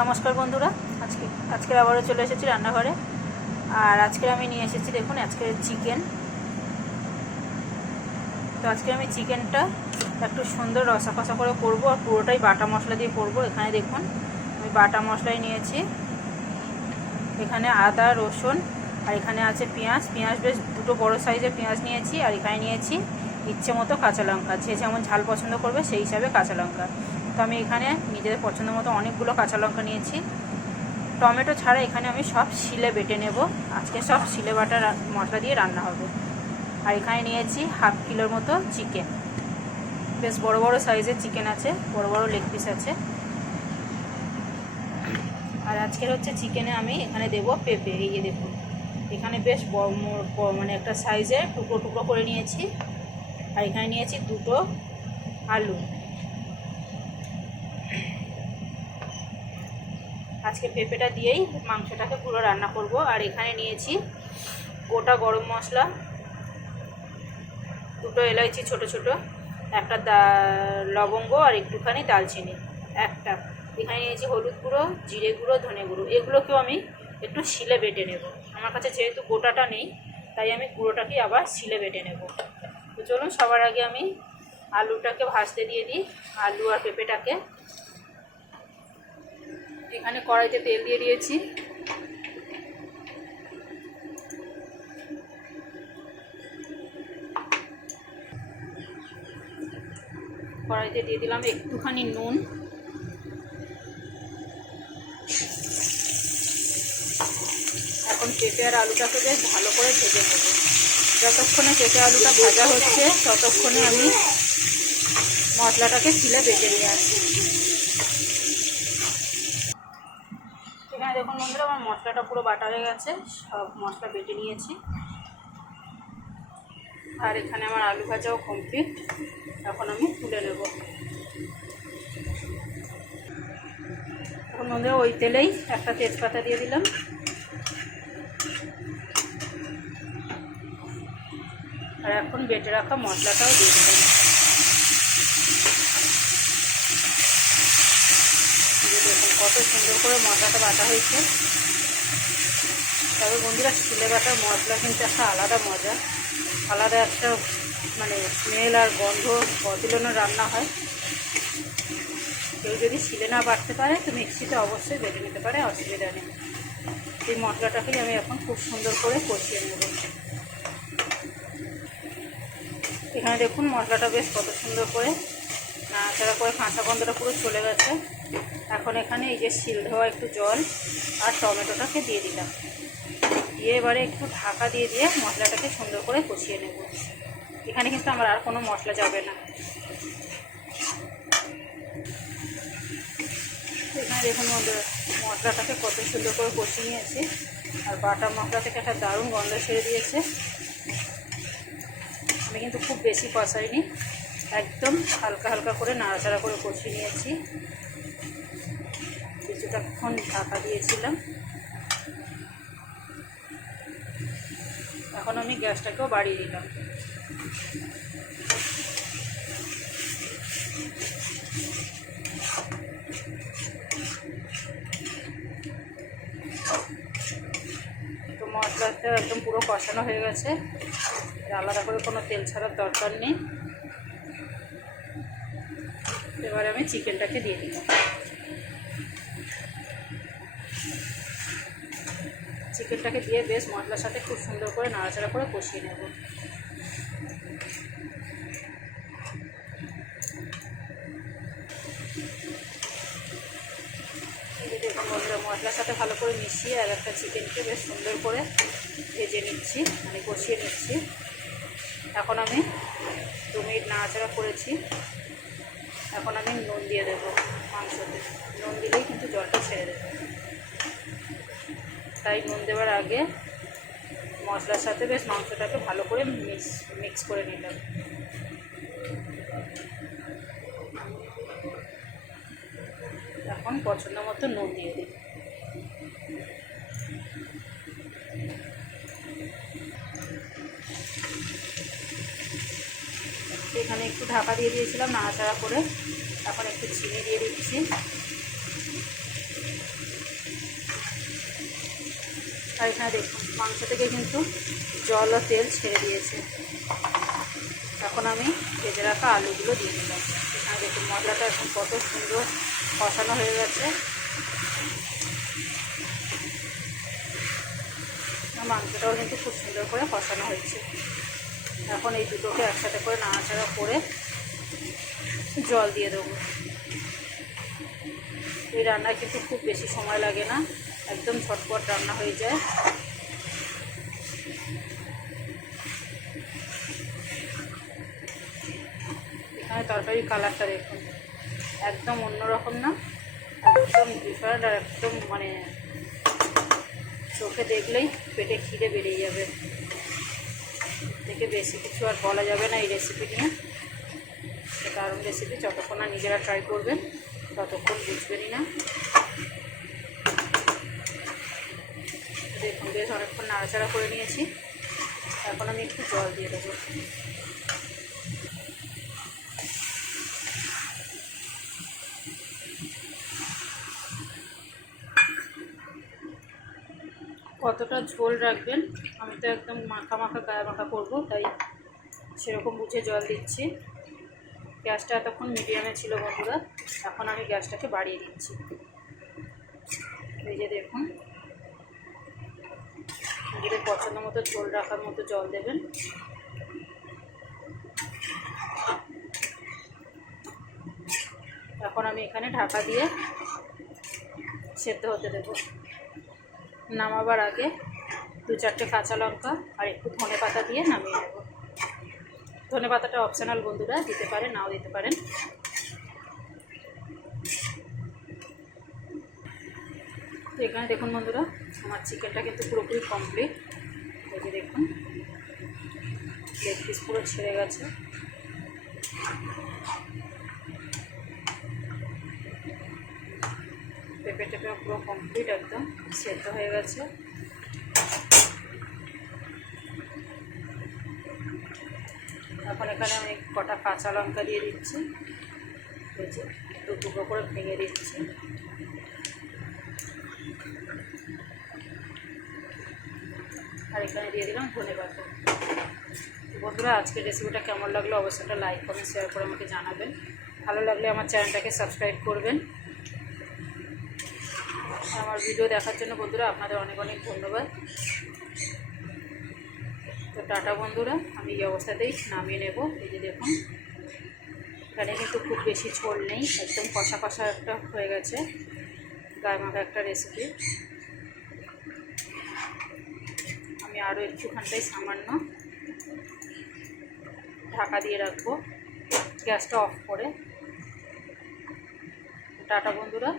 নমস্কার বন্ধুরা, আজকে আবারও চলে এসেছি রান্নাঘরে। আর আজকে আমি নিয়ে এসেছি, দেখুন, আজকে চিকেন। তো আজকে আমি চিকেনটা একটু সুন্দর রসা কষা করে করবো, আর পুরোটাই বাটা মশলা দিয়ে করবো। এখানে দেখুন আমি বাটা মশলাই নিয়েছি, এখানে আদা রসুন, আর এখানে আছে পেঁয়াজ বেশ দুটো বড় সাইজের পেঁয়াজ নিয়েছি। আর এখানে নিয়েছি ইচ্ছে মতো কাঁচা লঙ্কা, যে যেমন ঝাল পছন্দ করবে সেই হিসাবে কাঁচা লঙ্কা। তো আমি এখানে নিজেদের পছন্দ মতো অনেকগুলো কাঁচা লঙ্কা নিয়েছি। টমেটো ছাড়া এখানে আমি সব শিলে বেটে নেব, আজকে সব শিলে বাটা মশলা দিয়ে রান্না হবে। আর এখানে নিয়েছি হাফ কিলোর মতো চিকেন, বেশ বড় বড় সাইজের চিকেন আছে, বড় বড় লেগ পিস আছে। আর আজকের হচ্ছে চিকেনে আমি এখানে দেব পেঁপে। এই যে দেখুন, এখানে বেশ মানে একটা সাইজের টুকরো টুকরো করে নিয়েছি। আর এখানে নিয়েছি দুটো আলু। আজকে পেঁপেটা দিয়েই মাংসটাকে পুরো রান্না করব। আর এখানে নিয়েছি গোটা গরম মশলা, দুটো এলাইচি ছোট ছোট, একটা লবঙ্গ, আর একটুখানি দালচিনি একটা। এখানে নিয়েছি হলুদ গুঁড়ো, জিরে গুঁড়ো, ধনে গুঁড়ো। এগুলোকেও আমি একটু শিলে বেটে নেব। আমার কাছে যেহেতু গোটাটা নেই, তাই আমি গুঁড়োটাকে আবার শিলে বেটে নেব। তো চলুন, সবার আগে আমি আলুটাকে ভাজতে দিয়ে দিই, আলু আর পেঁপেটাকে। এখানে কড়াইতে তেল দিয়ে দিয়েছি। কড়াইতে দিয়ে দিলাম একটুখানি নুন। এখন পেঁপে আর আলুটাকে বেশ ভালো করে ভেজে নেব। যতক্ষণে পেঁপে আলুটা ভাজা হচ্ছে ততক্ষণে আমি মশলাটাকে শিলে বেটে নিয়ে আসি। এখানে দেখুন বন্ধুরা, আমার মশলাটা পুরো বাটা হয়ে গেছে, সব মশলা বেটে নিয়েছি। আর এখানে আমার আলু ভাজাও কমপ্লিট, এখন আমি তুলে নেব। এখন বন্ধুরা ওই তেলেই একটা তেজপাতা দিয়ে দিলাম। আর এখন বেটে রাখা মশলাটাও দিয়ে দিলাম। দেখুন কত সুন্দর করে মশলাটা বাটা হয়েছে। তবে বন্ধুরা, শিলে বাটার মশলা কিন্তু একটা আলাদা মজা, আলাদা একটা মানে স্মেল আর গন্ধ বদলানো রান্না হয়। কেউ যদি শিলে না বাটতে পারে তো মিক্সিতে অবশ্যই বেটে নিতে পারে, অসুবিধা নেই। এই মশলাটাকেই আমি এখন খুব সুন্দর করে কষিয়ে নেব। এখানে দেখুন মশলাটা বেশ কত সুন্দর করে নাড়াচাড়া করে কাঁচা গন্ধটা পুরো চলে গেছে। এখন এখানে এই যে শিল ধোয়া একটু জল আর টমেটোটাকে দিয়ে দিলাম, দিয়ে এবারে একটু ঢাকা দিয়ে দিয়ে মশলাটাকে সুন্দর করে কষিয়ে নেব। এখানে কিন্তু আমার আর কোনো মশলা যাবে না। এখানে দেখুন বন্ধুরা, মশলাটাকে কত সুন্দর করে কষিয়ে নিয়েছি, আর বাটা মশলা থেকে একটা দারুণ গন্ধ ছেড়ে দিয়েছে। আমি কিন্তু খুব বেশি কষাইনি, একদম হালকা হালকা করে নাড়াচাড়া করে কষিয়ে নিয়েছি। কিছুটাক্ষণ ঢাকা দিয়েছিলাম। এখন আমি গ্যাসটাকেও বাড়িয়ে দিলাম। তো মশলাটা একদম পুরো কষানো হয়ে গেছে, আলাদা করে কোনো তেল ছাড়ার দরকার নেই। এবারে আমি চিকেনটাকে দিয়ে দিলাম। চিকেনটাকে দিয়ে বেশ মশলার সাথে খুব সুন্দর করে নাড়াচাড়া করে কষিয়ে নেব। দেখুন বন্ধুরা, মশলার সাথে ভালো করে মিশিয়ে আর একটা চিকেনকে বেশ সুন্দর করে ভেজে নিচ্ছি, মানে কষিয়ে নিচ্ছি। এখন আমি 2 মিনিট নাড়াচাড়া করেছি। এখন আমি নুন দিয়ে দেবো মাংসতে। নুন দিলেই কিন্তু জলটা ছেড়ে দেবে, তাই নুন দেওয়ার আগে মশলার সাথে বেশ মাংসটাকে ভালো করে মিক্স করে নিলাম। এখন পছন্দ মতো নুন দিয়ে দিই। এখানে একটু ঢাকা দিয়ে দিয়েছিলাম নাড়াচাড়া করে, এখন একটু চিনি দিয়ে দিচ্ছি। আর এখানে দেখুন মাংস থেকে কিন্তু জল ও তেল ছেড়ে দিয়েছে। এখন আমি ভেজে রাখা আলুগুলো দিয়ে দিলাম। এখানে দেখুন মশলাটা এখন কত সুন্দর কষানো হয়ে গেছে। মাংসটাও কিন্তু খুব সুন্দর করে কষানো হয়েছে। এখন এই দুটোকে একসাথে করে নাড়াচাড়া করে জল দিয়ে দেবো। এই রান্নায় কিন্তু খুব বেশি সময় লাগে না, একদম ঝটপট রান্না হয়ে যায়। এখানে তরকারির কালারটা দেখুন একদম অন্যরকম না, একদম ডিফারেন্ট, আর একদম মানে চোখে দেখলেই পেটে খিদে বেরিয়ে যাবে। থেকে বেশি কিছু আর বলা যাবে না এই রেসিপি নিয়ে। দারুণ রেসিপি, যতক্ষণ না নিজেরা ট্রাই করবেন ততক্ষণ বুঝবেনই না। দেখুন বেশ অনেকক্ষণ নাড়াচাড়া করে নিয়েছি। এখন আমি একটু জল দিয়ে দেবো। কতটা ঝোল রাখবেন, আমি তো একদম মাখা মাখা গায়ে মাখা করবো, তাই সেরকম বুঝে জল দিচ্ছি। গ্যাসটা এতক্ষণ মিডিয়ামে ছিল বন্ধুরা, এখন আমি গ্যাসটাকে বাড়িয়ে দিচ্ছি। এই যে দেখুন নিজেদের পছন্দ মতো ঝোল রাখার মতো জল দেবেন। এখন আমি এখানে ঢাকা দিয়ে সেদ্ধ হতে দেব। নামাবার আগে 2-4টে কাঁচা লঙ্কা আর একটু ধনেপাতা দিয়ে নামিয়ে নেব। ধনেপাতাটা অপশনাল বন্ধুরা, দিতে পারেন নাও দিতে পারেন। তো এখানে দেখুন বন্ধুরা আমার চিকেনটা কিন্তু পুরোপুরি কমপ্লিট। এই যে দেখুন লেগ পিস পুরো ছেড়ে গেছে। পেঁপে টেপে পুরো কমপ্লিট একদম সেদ্ধ হয়ে গেছে। এখন এখানে আমি কটা কাঁচা লঙ্কা দিয়ে দিচ্ছি, এই যে একটু টুকরো করে ভেঙে দিচ্ছি। আর এখানে দিয়ে দিলাম ধনেপাতা। বন্ধুরা আজকের রেসিপিটা কেমন লাগলো অবশ্যই একটা লাইক কমেন্ট শেয়ার করে আমাকে জানাবেন। ভালো লাগলে আমার চ্যানেলটাকে সাবস্ক্রাইব করবেন। আমার ভিডিও দেখার জন্য বন্ধুরা আপনাদের অনেক অনেক ধন্যবাদ। তো টাটা বন্ধুরা, আমি এই অবস্থাতেই নামিয়ে নেব। এই যে দেখুন এখানে কিন্তু খুব বেশি ঝোল নেই, একদম কষা কষা একটা হয়ে গেছে, গায়ে মাখা একটা রেসিপি। আমি আরও একটুখানটাই সামান্য ঢাকা দিয়ে রাখবো, গ্যাসটা অফ করে। টাটা বন্ধুরা।